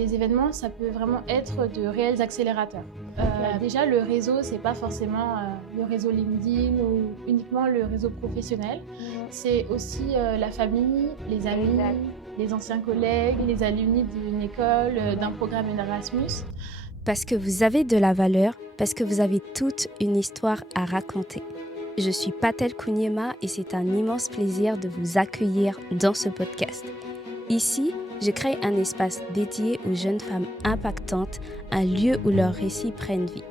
les événements, ça peut vraiment être de réels accélérateurs. Déjà, le réseau, c'est pas forcément le réseau LinkedIn ou uniquement le réseau professionnel. C'est aussi la famille, les amis, Exact. les anciens collègues, les alumni d'une école, d'un programme Erasmus. Parce que vous avez de la valeur, parce que vous avez toute une histoire à raconter. Je suis Patel Kounyema et c'est un immense plaisir de vous accueillir dans ce podcast. Ici, je crée un espace dédié aux jeunes femmes impactantes, un lieu où leurs récits prennent vie.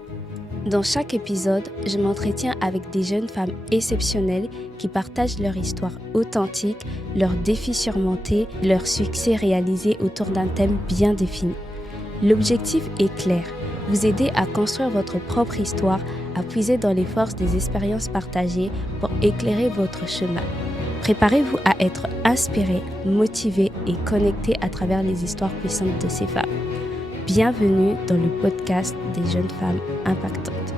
Dans chaque épisode, je m'entretiens avec des jeunes femmes exceptionnelles qui partagent leur histoire authentique, leurs défis surmontés, leurs succès réalisés autour d'un thème bien défini. L'objectif est clair, vous aider à construire votre propre histoire, à puiser dans les forces des expériences partagées pour éclairer votre chemin. Préparez-vous à être inspiré, motivé et connecté à travers les histoires puissantes de ces femmes. Bienvenue dans le podcast des jeunes femmes impactantes.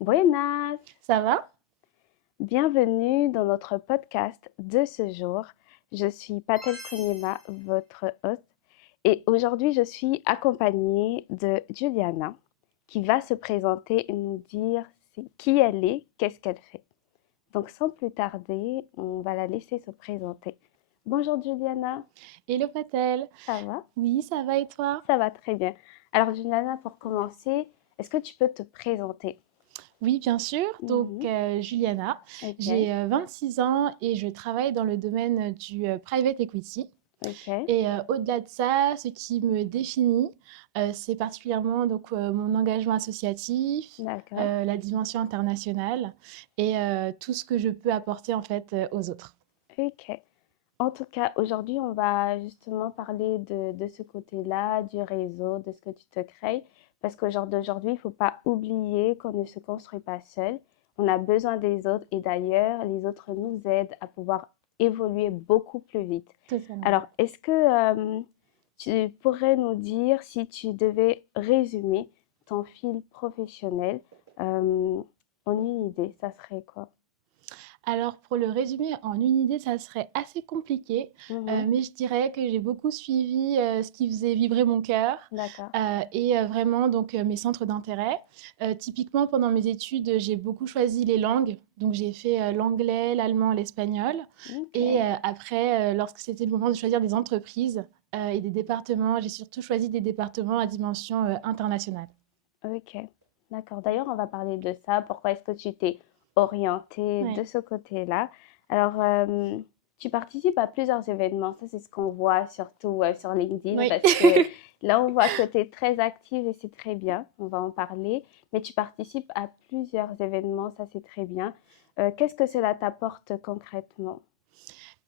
Buenas! Ça va? Bienvenue dans notre podcast de ce jour. Je suis Patel Kounyema, votre host, et aujourd'hui je suis accompagnée de Juliana qui va se présenter et nous dire qui elle est, qu'est-ce qu'elle fait. Donc sans plus tarder, on va la laisser se présenter. Bonjour Juliana, Hello Patel. ça va? Oui, ça va et toi? Ça va très bien. Alors Juliana, pour commencer, est-ce que tu peux te présenter? Oui, bien sûr. Donc, Juliana, Ok, j'ai 26 ans et je travaille dans le domaine du private equity. ok, Et au-delà de ça, ce qui me définit, c'est particulièrement donc, mon engagement associatif, d'accord. la dimension internationale et tout ce que je peux apporter en fait aux autres. Ok. En tout cas, aujourd'hui, on va justement parler de ce côté-là, du réseau, de ce que tu te crées. Parce qu'au jour d'aujourd'hui, il ne faut pas oublier qu'on ne se construit pas seul. On a besoin des autres et d'ailleurs, les autres nous aident à pouvoir évoluer beaucoup plus vite. Totalement. Alors, est-ce que tu pourrais nous dire si tu devais résumer ton fil professionnel en une idée, ça serait quoi? Alors pour le résumer en une idée, ça serait assez compliqué, Mhm. mais je dirais que j'ai beaucoup suivi, ce qui faisait vibrer mon cœur, D'accord. et vraiment donc mes centres d'intérêt. Typiquement pendant mes études, j'ai beaucoup choisi les langues, donc j'ai fait, l'anglais, l'allemand, l'espagnol Ok. et après, lorsque c'était le moment de choisir des entreprises, et des départements, j'ai surtout choisi des départements à dimension, internationale. OK, d'accord. D'ailleurs, on va parler de ça. Pourquoi est-ce que tu t'es orientée de Ouais. ce côté-là? Alors, tu participes à plusieurs événements. Ça, c'est ce qu'on voit surtout sur LinkedIn Oui. parce que là, on voit que tu es très active et c'est très bien. On va en parler. Mais tu participes à plusieurs événements. Ça, c'est très bien. Qu'est-ce que cela t'apporte concrètement?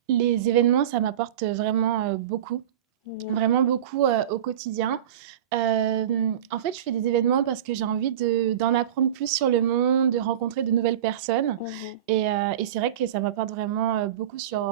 Les événements, ça m'apporte vraiment, beaucoup. Mhm, Vraiment beaucoup, au quotidien. En fait, je fais des événements parce que j'ai envie d'en apprendre plus sur le monde, de rencontrer de nouvelles personnes mhm, et c'est vrai que ça m'apporte vraiment, beaucoup sur,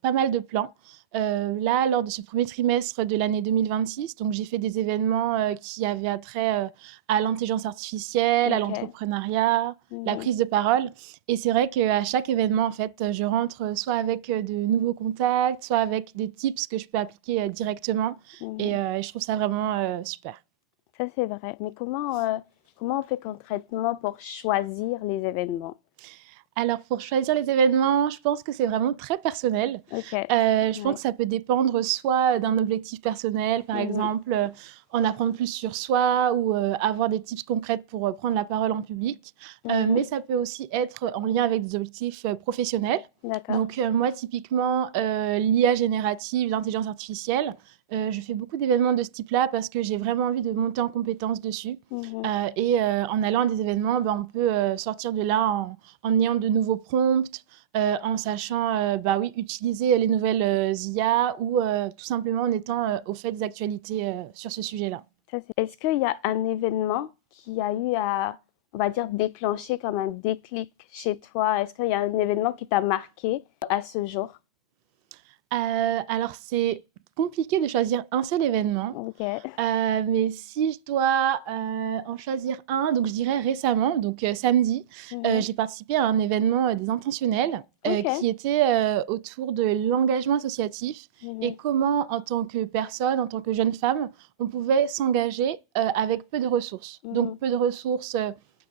pas mal de plans. Là, lors de ce premier trimestre de l'année 2026, donc j'ai fait des événements, qui avaient attrait, à l'intelligence artificielle, à ok. l'entrepreneuriat, la Mhm, prise de parole et c'est vrai qu'à chaque événement, en fait, je rentre, soit avec, de nouveaux contacts, soit avec des tips que je peux appliquer, directement mhm. et je trouve ça vraiment, super. Ça, c'est vrai. Mais comment on fait concrètement pour choisir les événements? Alors pour choisir les événements, je pense que c'est vraiment très personnel. Ok. Je pense Ouais. que ça peut dépendre soit d'un objectif personnel, par Mhm, exemple, en apprendre plus sur soi ou, avoir des tips concrètes pour, prendre la parole en public. Mais mhm. ça peut aussi être en lien avec des objectifs, professionnels. D'accord. Donc, moi typiquement, l'IA générative, l'intelligence artificielle, je fais beaucoup d'événements de ce type-là parce que j'ai vraiment envie de monter en compétences dessus. Mhm, Et en allant à des événements, ben, on peut, sortir de là en ayant de nouveaux prompts, en sachant, bah oui, utiliser les nouvelles, IA ou tout simplement en étant, au fait des actualités, sur ce sujet-là. ça, est-ce qu'il y a un événement qui a eu à, on va dire, déclencher comme un déclic chez toi? Est-ce qu'il y a un événement qui t'a marqué à ce jour? Alors c'est compliqué de choisir un seul événement. Ok. Mais si je dois en choisir un, donc je dirais récemment, donc samedi, Mhm. j'ai participé à un événement des intentionnels Ok. qui était autour de l'engagement associatif et Mhm. comment, en tant que personne, en tant que jeune femme, on pouvait s'engager avec peu de ressources. Donc Mhm. peu de ressources,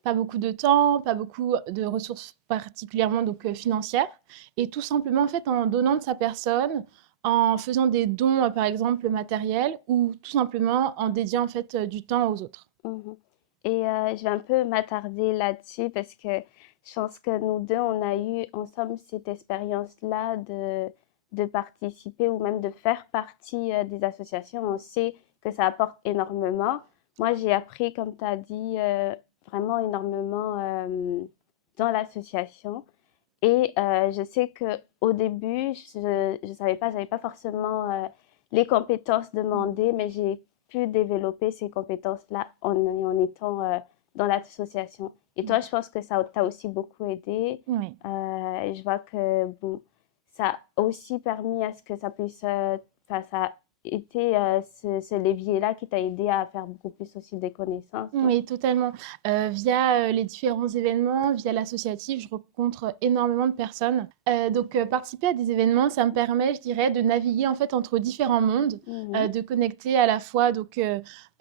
pas beaucoup de temps, pas beaucoup de ressources particulièrement donc financières, et tout simplement en fait en donnant de sa personne, en faisant des dons, par exemple matériels, ou tout simplement en dédiant en fait du temps aux autres. Mhm. Et je vais un peu m'attarder là-dessus parce que je pense que nous deux, on a eu ensemble cette expérience-là de participer ou même de faire partie des associations. On sait que ça apporte énormément. Moi, j'ai appris, comme tu as dit, vraiment énormément dans l'association. Et je sais que au début, je savais pas, j'avais pas forcément les compétences demandées, mais j'ai pu développer ces compétences-là en étant dans l'association. Et toi, je pense que ça t'a aussi beaucoup aidé. Oui. Et je vois que bon, ça a aussi permis à ce que ça puisse, enfin, ça a été ce levier-là qui t'a aidé à faire beaucoup plus aussi des connaissances, non? Oui, totalement. Via les différents événements, via l'associatif, je rencontre énormément de personnes. Donc, participer à des événements, ça me permet, je dirais, de naviguer en fait entre différents mondes, Mhm. de connecter à la fois donc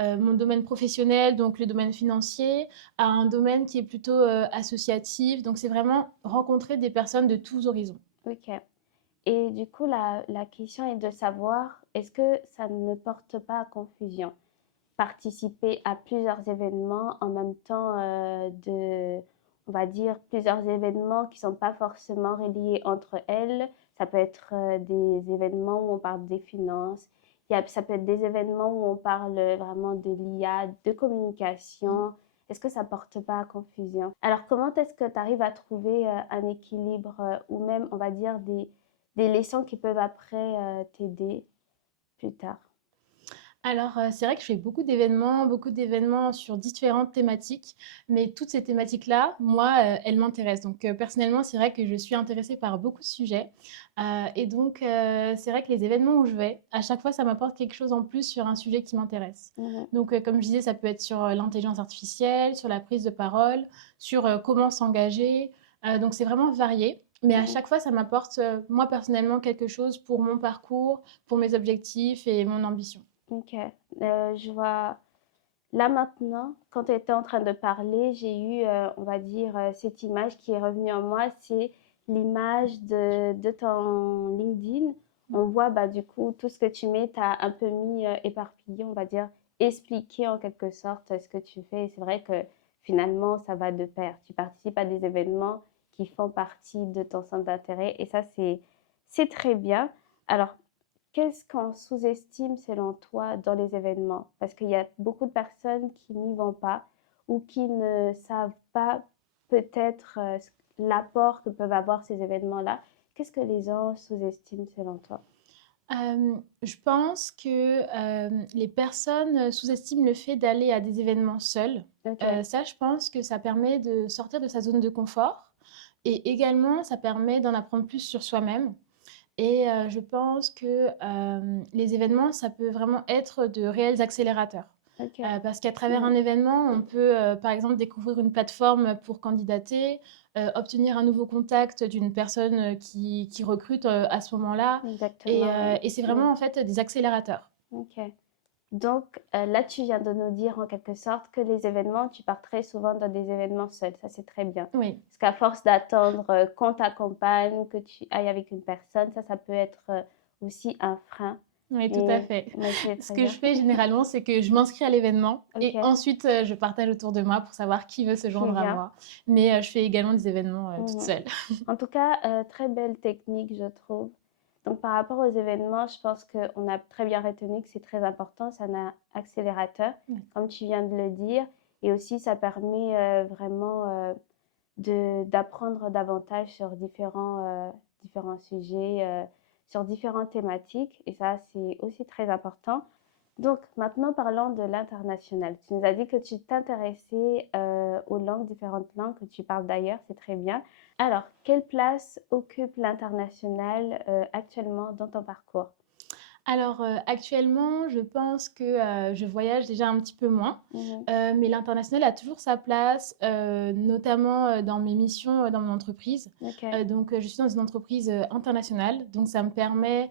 mon domaine professionnel, donc le domaine financier, à un domaine qui est plutôt associatif. Donc, c'est vraiment rencontrer des personnes de tous horizons. Ok. Et du coup, la question est de savoir, est-ce que ça ne porte pas à confusion? Participer à plusieurs événements en même temps on va dire, plusieurs événements qui ne sont pas forcément reliés entre elles. Ça peut être des événements où on parle des finances. Ça peut être des événements où on parle vraiment de l'IA, de communication. Est-ce que ça porte pas à confusion? Alors, comment est-ce que tu arrives à trouver un équilibre ou même, on va dire, des leçons qui peuvent après t'aider plus tard? Alors, c'est vrai que je fais beaucoup d'événements sur différentes thématiques, mais toutes ces thématiques-là, moi, elles m'intéressent. Donc, personnellement, c'est vrai que je suis intéressée par beaucoup de sujets, et donc c'est vrai que les événements où je vais, à chaque fois, ça m'apporte quelque chose en plus sur un sujet qui m'intéresse. Mhm. Donc, comme je disais, ça peut être sur l'intelligence artificielle, sur la prise de parole, sur comment s'engager. Donc, c'est vraiment varié. Mais à Mhm. chaque fois, ça m'apporte, moi personnellement, quelque chose pour mon parcours, pour mes objectifs et mon ambition. Ok. Je vois. Là maintenant, quand tu étais en train de parler, j'ai eu, on va dire, cette image qui est revenue en moi, c'est l'image de ton LinkedIn. On voit bah, du coup tout ce que tu mets, tu as un peu mis éparpillé, on va dire, expliqué en quelque sorte ce que tu fais. Et c'est vrai que finalement, ça va de pair. Tu participes à des événements qui font partie de ton centre d'intérêt et ça, c'est très bien. Alors, qu'est-ce qu'on sous-estime selon toi dans les événements? Parce qu'il y a beaucoup de personnes qui n'y vont pas ou qui ne savent pas peut-être l'apport que peuvent avoir ces événements-là. Qu'est-ce que les gens sous-estiment selon toi? Je pense que les personnes sous-estiment le fait d'aller à des événements seuls. Ok. Ça, je pense que ça permet de sortir de sa zone de confort, et également, ça permet d'en apprendre plus sur soi-même. Et je pense que les événements, ça peut vraiment être de réels accélérateurs. Ok. Parce qu'à travers Mhm. un événement, on peut, par exemple, découvrir une plateforme pour candidater, obtenir un nouveau contact d'une personne qui recrute à ce moment-là. Exactement, oui. Et c'est Mhm. vraiment en fait des accélérateurs. Ok. Donc là, tu viens de nous dire en quelque sorte que les événements, tu pars très souvent dans des événements seuls. Ça, c'est très bien. Oui, Parce qu'à force d'attendre qu'on t'accompagne, que tu ailles avec une personne, ça peut être aussi un frein. oui, tout à Mais, fait. mais c'est Ce très que je bien. fais généralement, c'est que je m'inscris à l'événement Ok, et ensuite je partage autour de moi pour savoir qui veut se très joindre à bien. moi. Mais je fais également des événements toute Mhm. seule. En tout cas, très belle technique, je trouve. Donc, par rapport aux événements, je pense qu'on a très bien retenu que c'est très important. C'est un accélérateur, Oui. comme tu viens de le dire. Et aussi, ça permet vraiment d'apprendre davantage sur différents sujets, sur différentes thématiques. Et ça, c'est aussi très important. Donc, maintenant, parlons de l'international. Tu nous as dit que tu t'intéressais aux langues, différentes langues que tu parles d'ailleurs, c'est très bien. Alors, quelle place occupe l'international actuellement dans ton parcours? Alors, actuellement, je pense que, je voyage déjà un petit peu moins, Mhm. mais l'international a toujours sa place, notamment, dans mes missions, dans mon entreprise. Ok, Je suis dans une entreprise, internationale, donc ça me permet,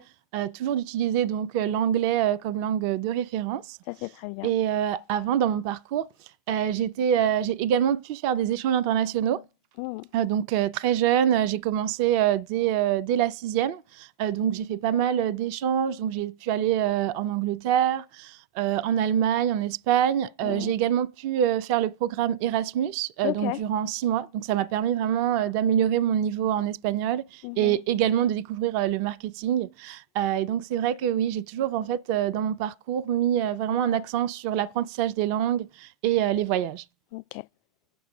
toujours d'utiliser donc, l'anglais, comme langue, de référence. ça c'est très bien. Et avant, dans mon parcours, j'ai également pu faire des échanges internationaux. Mm. Très jeune, j'ai commencé, dès la sixième. Donc j'ai fait pas mal, d'échanges. Donc j'ai pu aller, en Angleterre, en Allemagne, en Espagne. Mhm. J'ai également pu, faire le programme Erasmus, Ok. donc durant 6 mois. Donc ça m'a permis vraiment, d'améliorer mon niveau en espagnol Mhm. et également de découvrir, le marketing. Et donc c'est vrai que oui, j'ai toujours en fait, dans mon parcours mis, vraiment un accent sur l'apprentissage des langues et les voyages. Ok,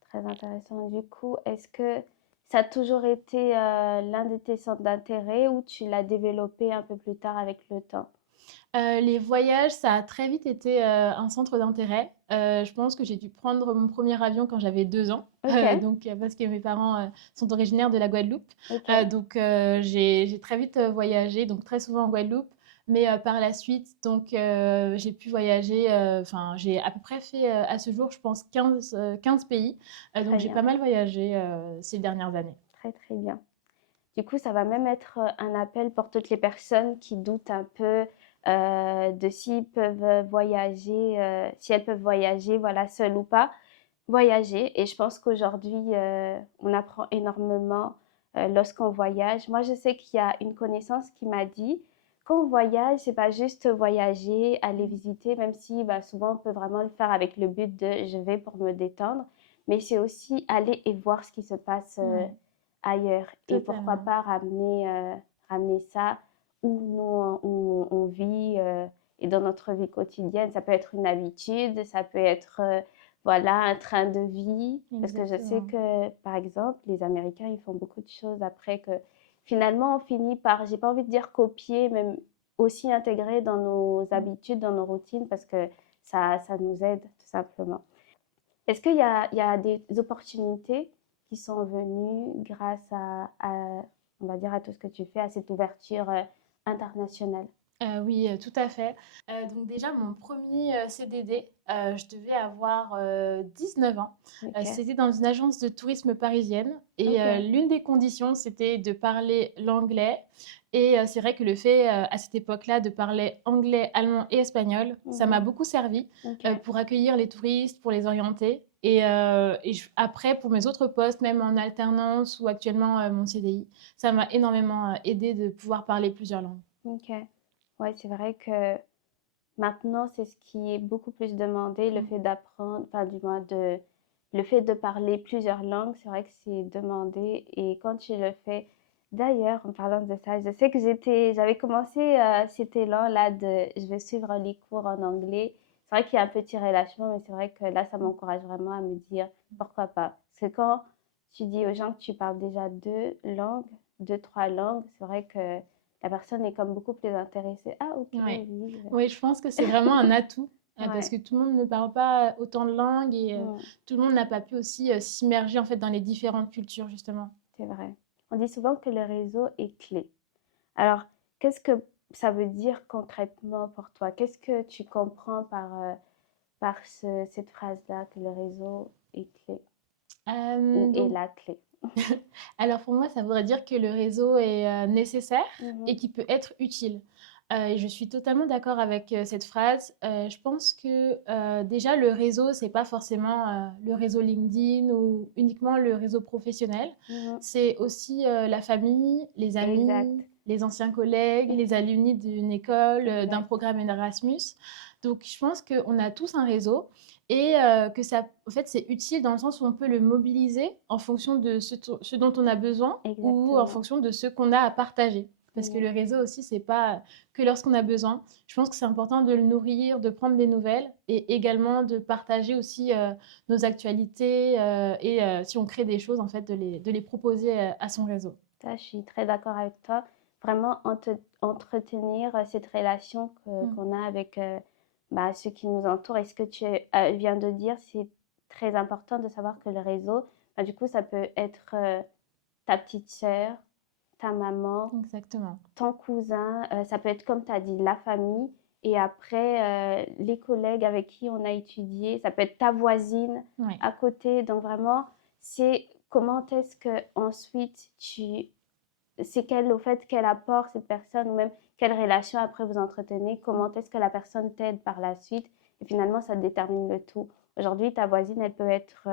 très intéressant. Du coup, est-ce que ça a toujours été l'un de tes centres d'intérêt ou tu l'as développé un peu plus tard avec le temps? Les voyages, ça a très vite été, un centre d'intérêt. Je pense que j'ai dû prendre mon premier avion quand j'avais 2 ans, Ok, parce que mes parents, sont originaires de la Guadeloupe. ok, J'ai très vite, voyagé, donc très souvent en Guadeloupe. Mais, par la suite, j'ai pu voyager, enfin, j'ai à peu près fait, à ce jour, je pense 15 pays. très J'ai bien, pas mal voyagé, ces dernières années. très très bien. Du coup, ça va même être un appel pour toutes les personnes qui doutent un peu de s'ils peuvent voyager, si elles peuvent voyager, voilà, seules ou pas, voyager. Et je pense qu'aujourd'hui, on apprend énormément lorsqu'on voyage. Moi, je sais qu'il y a une connaissance qui m'a dit quand on voyage, c'est pas juste voyager, aller visiter, même si bah, souvent on peut vraiment le faire avec le but de je vais pour me détendre, mais c'est aussi aller et voir ce qui se passe Ouais, ailleurs. Et pourquoi totalement. pas ramener ça où nous on vit et dans notre vie quotidienne. Ça peut être une habitude, ça peut être voilà, un train de vie. Parce que je sais Exactement. que, par exemple, les Américains, ils font beaucoup de choses après que finalement on finit par, j'ai pas envie de dire copier, mais aussi intégrer dans nos habitudes, dans nos routines, parce que ça nous aide tout simplement. Est-ce qu'il y a des opportunités qui sont venues grâce on va dire, à tout ce que tu fais, à cette ouverture internationale? Oui, tout à fait. Déjà mon premier er CDD, je devais avoir, 19 ans. Ok, C'était dans une agence de tourisme parisienne et ok. l'une des conditions, c'était de parler l'anglais et c'est vrai que le fait, à cette époque-là, de parler anglais, allemand et espagnol, ça m'a Mhm. beaucoup servi, Ok, pour accueillir les touristes, pour les orienter et après pour mes autres postes, même en alternance ou actuellement, mon CDI, ça m'a énormément, aidée de pouvoir parler plusieurs langues. ok. Ouais, c'est vrai que maintenant, c'est ce qui est beaucoup plus demandé, le Mmh. fait d'apprendre, enfin, du moins, le fait de parler plusieurs langues, c'est vrai que c'est demandé. Et quand tu le fais, d'ailleurs, en parlant de ça, je sais que j'avais commencé cet élan-là je vais suivre les cours en anglais. C'est vrai qu'il y a un petit relâchement, mais c'est vrai que là, ça m'encourage vraiment à me dire pourquoi pas. Parce que quand tu dis aux gens que tu parles déjà deux langues, deux, trois langues, c'est vrai que la personne est comme beaucoup plus intéressée. Ah, ok, Ouais. oui. Oui, je pense que c'est vraiment un atout, parce Ouais, que tout le monde ne parle pas autant de langues et mm, tout le monde n'a pas pu aussi, s'immerger en fait dans les différentes cultures justement. c'est vrai. On dit souvent que le réseau est clé. Alors, qu'est-ce que ça veut dire concrètement pour toi? Qu'est-ce que tu comprends par cette phrase-là, que le réseau est clé ou Hem, est donc la clé? Alors pour moi, ça voudrait dire que le réseau est, nécessaire et Mhm, qui peut être utile. Et je suis totalement d'accord avec, cette phrase. Je pense que, déjà le réseau, c'est pas forcément, le réseau LinkedIn ou uniquement le réseau professionnel. mhm. C'est aussi, la famille, les Exact, amis, les anciens collègues, les alumni d'une école, d'un exact. programme Erasmus. Donc je pense qu'on a tous un réseau et que ça en fait, c'est utile dans le sens où on peut le mobiliser en fonction de ce dont on a besoin ou en Exactement. fonction de ce qu'on a à partager. Parce que Mhm. le réseau aussi, c'est pas que lorsqu'on a besoin. Je pense que c'est important de le nourrir, de prendre des nouvelles et également de partager aussi nos actualités si on crée des choses, en fait, de les proposer à son réseau. Ça, je suis très d'accord avec toi. Vraiment entretenir cette relation Mm. qu'on a avec bah, ceux qui nous entourent. Et ce que tu viens de dire, c'est très important de savoir que le réseau, bah, du coup, ça peut être ta petite sœur, ta maman, Exactement. ton cousin, ça peut être comme tu as dit, la famille et après, les collègues avec qui on a étudié, ça peut être ta voisine Ouais. à côté. Donc vraiment, c'est comment est-ce qu'ensuite c'est quel au fait, quel apport cette personne ou même quelle relation après vous entretenez, comment est-ce que la personne t'aide par la suite et finalement ça détermine le tout. Aujourd'hui, ta voisine, elle peut être,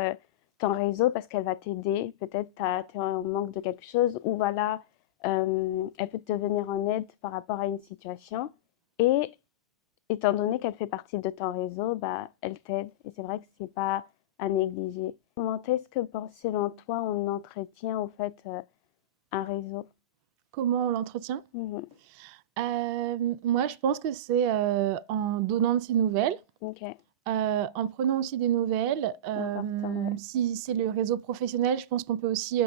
ton réseau parce qu'elle va t'aider, peut-être tu es en manque de quelque chose ou voilà, elle peut te venir en aide par rapport à une situation et étant donné qu'elle fait partie de ton réseau, bah, elle t'aide et c'est vrai que c'est pas à négliger. Comment est-ce que selon toi, on entretient au fait, un réseau? Comment on l'entretient? Mmh. Moi, je pense que c'est, en donnant de ses nouvelles, OK, en prenant aussi des nouvelles. important, ouais. Si c'est le réseau professionnel, je pense qu'on peut aussi,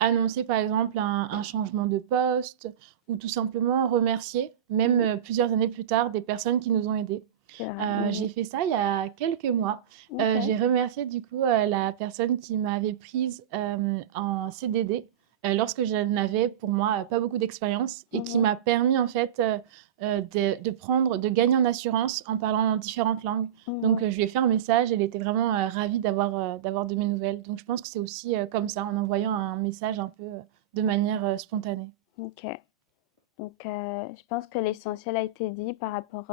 annoncer, par exemple, un changement de poste ou tout simplement remercier, même, Mmh. plusieurs années plus tard, des personnes qui nous ont aidés. C'est vrai. Mmh. J'ai fait ça il y a quelques mois. OK. J'ai remercié du coup, la personne qui m'avait prise, en CDD, lorsque je n'avais pour moi, pas beaucoup d'expérience et qui Mmh. m'a permis en fait, de gagner en assurance en parlant différentes langues. Donc, Mmh. je lui ai fait un message, elle était vraiment, ravie d'avoir de mes nouvelles. Donc je pense que c'est aussi, comme ça, en envoyant un message un peu, de manière, spontanée. OK. Donc, je pense que l'essentiel a été dit par rapport,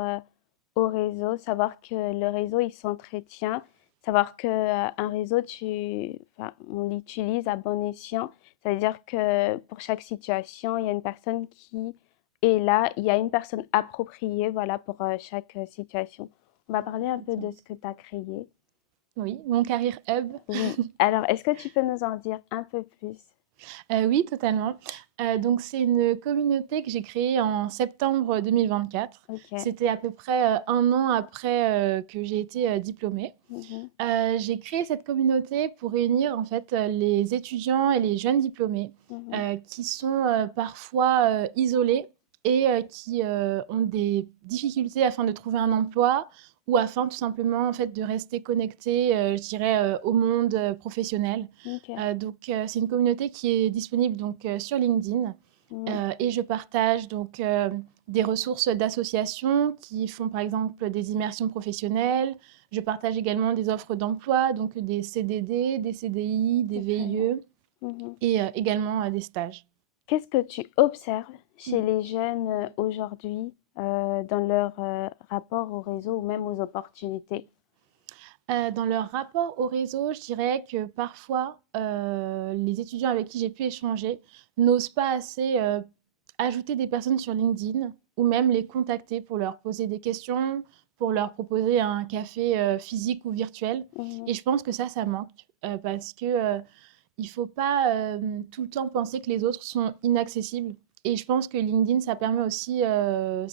au réseau. Savoir que le réseau, il s'entretient. Savoir que, un réseau, enfin, on l'utilise à bon escient. Ça veut dire que pour chaque situation, il y a une personne qui est là. Il y a une personne appropriée, voilà, pour, chaque, situation. On va parler un peu de Exactement. ce que tu as créé. Oui, mon Career Hub. Oui. Alors, est-ce que tu peux nous en dire un peu plus? Oui, totalement. Donc c'est une communauté que j'ai créée en septembre 2024. OK. C'était à peu près, 1 an après, que j'ai été, diplômée. Mmh. J'ai créé cette communauté pour réunir en fait, les étudiants et les jeunes diplômés, Mmh. qui sont, parfois, isolés et qui, ont des difficultés afin de trouver un emploi ou afin tout simplement en fait de rester connectés, je dirais, au monde, professionnel. OK. C'est une communauté qui est disponible donc, sur LinkedIn, Mmh. et je partage donc, des ressources d'associations qui font par exemple des immersions professionnelles. Je partage également des offres d'emploi, donc des CDD, des CDI, des C'est très bien. VIE Mmh. et également, des stages. Qu'est-ce que tu observes Mmh. chez les jeunes, aujourd'hui, dans leur, rapport au réseau ou même aux opportunités? Dans leur rapport au réseau, je dirais que parfois, les étudiants avec qui j'ai pu échanger n'osent pas assez, ajouter des personnes sur LinkedIn ou même les contacter pour leur poser des questions, pour leur proposer un café, physique ou virtuel Mmh. et je pense que ça manque, parce que, il faut pas, tout le temps penser que les autres sont inaccessibles et je pense que LinkedIn, ça permet aussi, de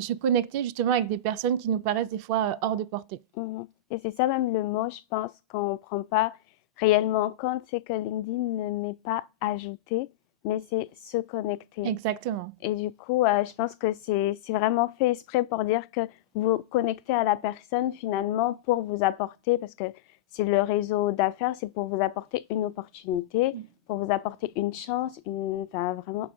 se connecter justement avec des personnes qui nous paraissent des fois, hors de portée. Mmh. Et c'est ça même le mot, je pense, qu'on ne prend pas réellement en compte, c'est que LinkedIn ne met pas ajouter, mais c'est se connecter. Exactement. Et du coup, je pense que c'est vraiment fait exprès pour dire que vous connectez à la personne finalement pour vous apporter parce que c'est le réseau d'affaires, c'est pour vous apporter une opportunité, pour vous apporter une chance, enfin vraiment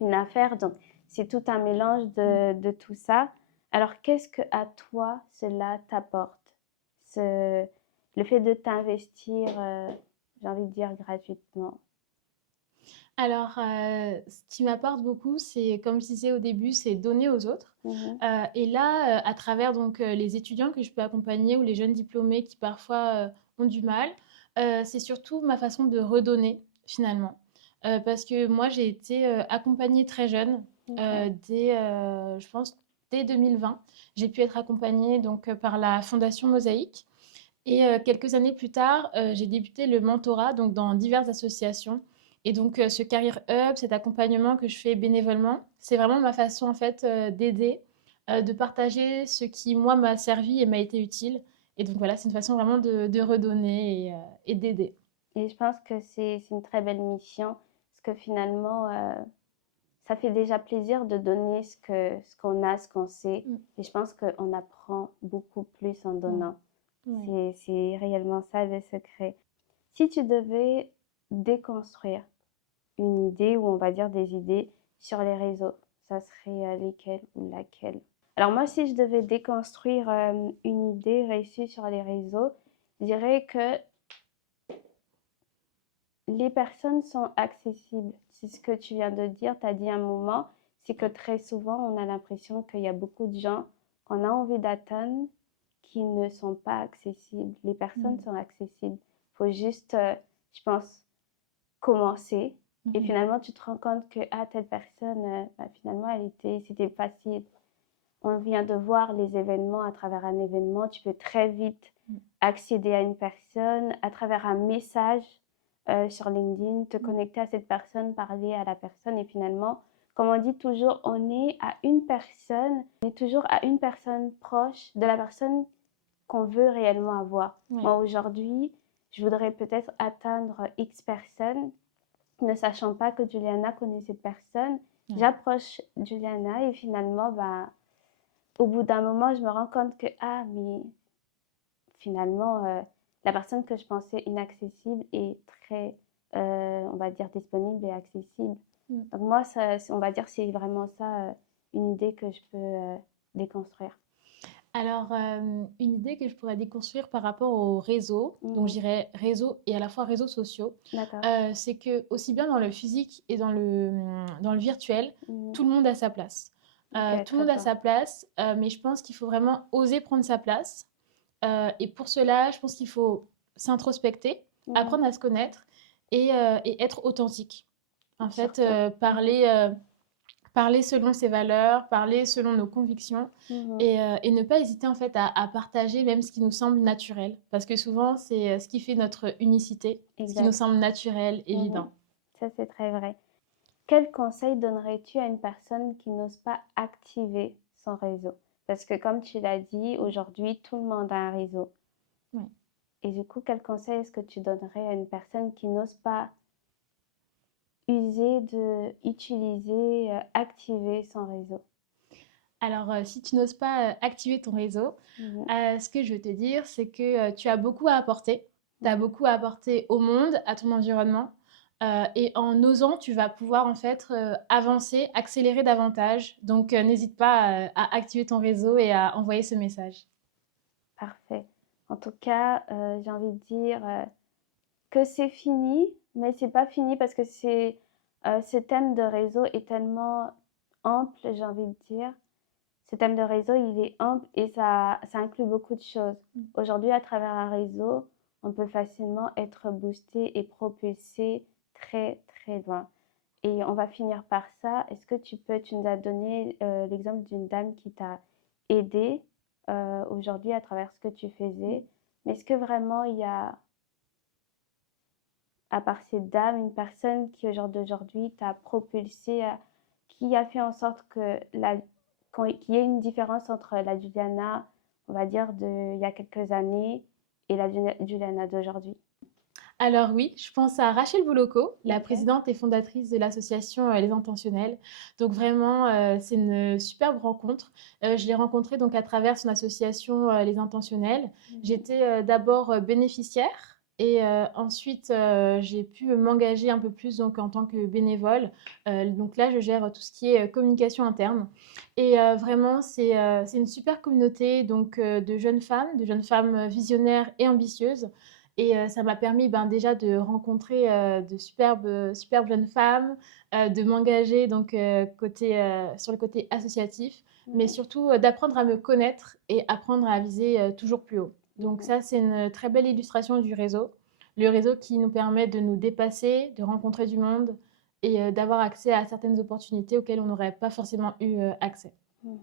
une affaire. Donc, c'est tout un mélange de tout ça. Alors, qu'est-ce que à toi cela t'apporte? Ce, le fait de t'investir, j'ai envie de dire gratuitement. Alors, ce qui m'apporte beaucoup, c'est comme je disais au début, c'est donner aux autres. Mhm. Et là, à travers donc, les étudiants que je peux accompagner ou les jeunes diplômés qui parfois, ont du mal, c'est surtout ma façon de redonner finalement. Parce que moi j'ai été, accompagnée très jeune, Ok. je pense dès 2020. J'ai pu être accompagnée donc, par la Fondation Mosaïque et quelques années plus tard, j'ai débuté le mentorat donc dans diverses associations et donc ce Career Hub, cet accompagnement que je fais bénévolement, c'est vraiment ma façon en fait, d'aider, de partager ce qui moi m'a servi et m'a été utile et donc voilà, c'est une façon vraiment de redonner et d'aider. Et je pense que c'est une très belle mission parce que finalement, ça fait déjà plaisir de donner ce qu'on a, ce qu'on sait. Mmh. Et je pense qu'on apprend beaucoup plus en Ouais. donnant. Ouais. C'est réellement ça le secret. Si tu devais déconstruire une idée ou on va dire des idées sur les réseaux, ça serait lesquelles ou laquelle? Alors moi, si je devais déconstruire une idée reçue sur les réseaux, je dirais que les personnes sont accessibles. C'est ce que tu viens de dire, tu as dit un moment, c'est que très souvent, on a l'impression qu'il y a beaucoup de gens qu'on a envie d'atteindre qui ne sont pas accessibles. Les personnes Mhm. sont accessibles. Il faut juste, je pense, commencer. Et Mhm. finalement, tu te rends compte que ah, telle personne, finalement, c'était facile. On vient de voir les événements à travers un événement. Tu peux très vite accéder à une personne à travers un message sur LinkedIn, te connecter à cette personne, parler à la personne. Et finalement, comme on dit toujours, on est toujours à une personne proche de la personne qu'on veut réellement avoir. Ouais. Moi, aujourd'hui, je voudrais peut-être atteindre X personnes ne sachant pas que Juliana connaît cette personne. Ouais. J'approche Juliana et finalement, bah, au bout d'un moment, je me rends compte que, ah, mais finalement, la personne que je pensais inaccessible est très, on va dire, disponible et accessible. Mm. Donc moi, ça, on va dire, c'est vraiment ça, une idée que je peux déconstruire. Alors, une idée que je pourrais déconstruire par rapport aux réseaux, donc je Mhm. dirais réseaux et à la fois réseaux sociaux, D'accord. c'est que aussi bien dans le physique et dans le virtuel, Mhm. tout le monde a sa place. Ok, Tout le très monde a bien. sa place, mais je pense qu'il faut vraiment oser prendre sa place. Et pour cela, je pense qu'il faut s'introspecter, Mhm. apprendre à se connaître et être authentique. En fait, Surtout. Mhm. parler selon ses valeurs, parler selon nos convictions Mhm. et ne pas hésiter en fait à partager même ce qui nous semble naturel. Parce que souvent, c'est ce qui fait notre unicité, ce qui nous Exact. semble naturel, Mhm. évident. Ça, c'est très vrai. Quel conseil donnerais-tu à une personne qui n'ose pas activer son réseau? Parce que comme tu l'as dit, aujourd'hui, tout le monde a un réseau. Ouais. Et du coup, quel conseil est-ce que tu donnerais à une personne qui n'ose pas utiliser, activer son réseau? Alors, si tu n'oses pas activer ton réseau, Mhm, ce que je veux te dire, c'est que tu as beaucoup à apporter. Tu as mhm, beaucoup à apporter au monde, à ton environnement. Et en osant, tu vas pouvoir en fait avancer, accélérer davantage. Donc, n'hésite pas à activer ton réseau et à envoyer ce message. parfait. En tout cas, j'ai envie de dire que c'est fini, mais c'est pas fini parce que ce thème de réseau est tellement ample, j'ai envie de dire. Ce thème de réseau, il est ample et ça inclut beaucoup de choses. Aujourd'hui, à travers un réseau, on peut facilement être boosté et propulsé très, très loin. Et on va finir par ça. Est-ce que tu nous as donné l'exemple d'une dame qui t'a aidé aujourd'hui à travers ce que tu faisais. Mais est-ce que vraiment il y a, à part cette dame, une personne qui, au jour d'aujourd'hui, t'a propulsé, qui a fait en sorte qu'il y ait une différence entre la Juliana, on va dire, il y a quelques années et la Juliana d'aujourd'hui? Alors oui, je pense à Rachel Boloco, la Ok. présidente et fondatrice de l'association Les Intentionnels. Donc vraiment, c'est une superbe rencontre. Je l'ai rencontrée donc à travers son association Les Intentionnels. Mhm. J'étais d'abord bénéficiaire et ensuite j'ai pu m'engager un peu plus donc en tant que bénévole. Donc là, je gère tout ce qui est communication interne. Et vraiment, c'est une super communauté donc de jeunes femmes visionnaires et ambitieuses et ça m'a permis ben, déjà de rencontrer de superbes jeunes femmes, de m'engager donc sur le côté associatif, mais Mhm. surtout d'apprendre à me connaître et apprendre à viser toujours plus haut. Donc Mhm. ça, c'est une très belle illustration du réseau. Le réseau qui nous permet de nous dépasser, de rencontrer du monde et d'avoir accès à certaines opportunités auxquelles on n'aurait pas forcément eu accès. Mhm.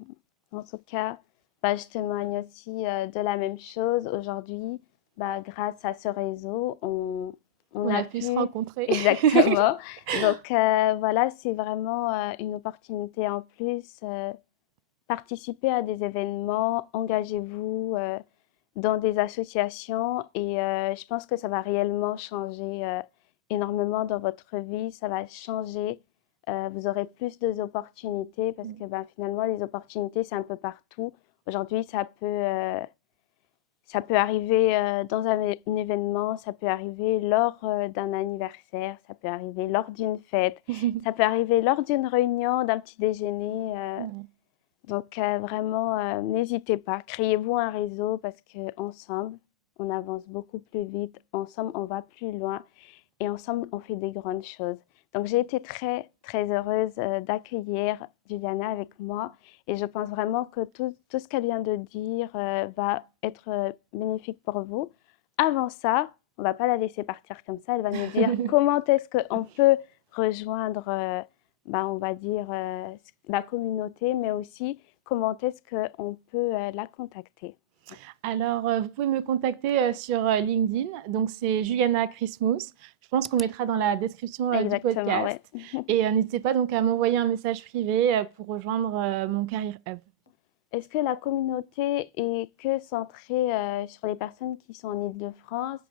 En tout cas, bah, je témoigne aussi de la même chose. Aujourd'hui, bah, grâce à ce réseau, on On a a pu se pu rencontrer. exactement. Donc voilà, c'est vraiment une opportunité en plus. Participez à des événements, engagez-vous dans des associations et je pense que ça va réellement changer énormément dans votre vie. Ça va changer. Vous aurez plus d'opportunités parce que ben, finalement, les opportunités, c'est un peu partout. Aujourd'hui, Ça peut arriver dans un événement, ça peut arriver lors d'un anniversaire, ça peut arriver lors d'une fête, ça peut arriver lors d'une réunion, d'un petit déjeuner. Ouais. Donc vraiment, n'hésitez pas, créez-vous un réseau parce qu'ensemble, on avance beaucoup plus vite, ensemble, on va plus loin et ensemble, on fait des grandes choses. Donc j'ai été très, très heureuse d'accueillir Juliana avec moi et je pense vraiment que tout ce qu'elle vient de dire va être bénéfique pour vous. Avant ça, on ne va pas la laisser partir comme ça, elle va nous dire comment est-ce qu'on peut rejoindre, on va dire, la communauté, mais aussi comment est-ce qu'on peut la contacter. Alors, vous pouvez me contacter sur LinkedIn. Donc, c'est Juliana Christmus. Je pense qu'on mettra dans la description du Exactement, ouais. podcast. Et n'hésitez pas donc à m'envoyer un message privé pour rejoindre mon Career Hub. Est-ce que la communauté est que centrée sur les personnes qui sont en Île-de-France?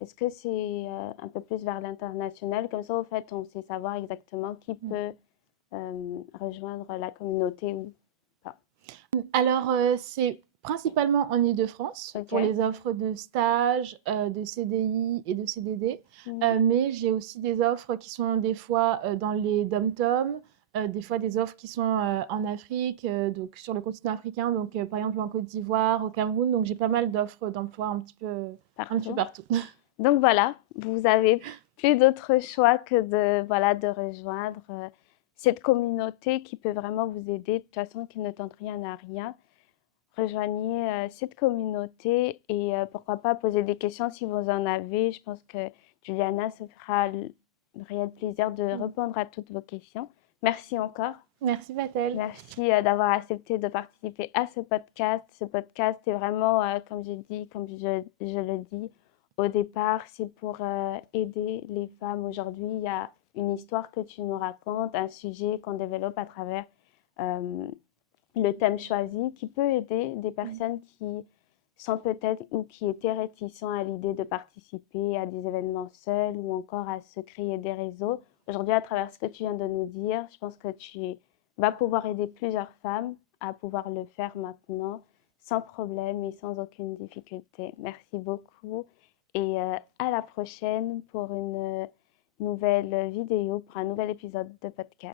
Est-ce que c'est un peu plus vers l'international? Comme ça, au fait, on sait savoir exactement qui peut rejoindre la communauté ou pas. Alors, c'est principalement en Île-de-France Ok. pour les offres de stage, de CDI et de CDD. Mais j'ai aussi des offres qui sont des fois dans les dom-toms, des fois des offres qui sont en Afrique, donc sur le continent africain, donc par exemple en Côte d'Ivoire, au Cameroun. Donc j'ai pas mal d'offres d'emploi un petit peu partout. Donc voilà, vous avez plus d'autre choix que de, voilà, de rejoindre cette communauté qui peut vraiment vous aider. De toute façon, qui ne tente rien à rien. Rejoignez cette communauté et pourquoi pas poser des questions si vous en avez. Je pense que Juliana se fera le réel plaisir de répondre à toutes vos questions. Merci encore. Merci Patel. Merci d'avoir accepté de participer à ce podcast. Ce podcast est vraiment, comme j'ai dit, comme je le dis au départ, c'est pour aider les femmes. Aujourd'hui, il y a une histoire que tu nous racontes, un sujet qu'on développe à travers le thème choisi qui peut aider des personnes qui sont peut-être ou qui étaient réticents à l'idée de participer à des événements seuls ou encore à se créer des réseaux. Aujourd'hui, à travers ce que tu viens de nous dire, je pense que tu vas pouvoir aider plusieurs femmes à pouvoir le faire maintenant sans problème et sans aucune difficulté. Merci beaucoup et à la prochaine pour une nouvelle vidéo, pour un nouvel épisode de podcast.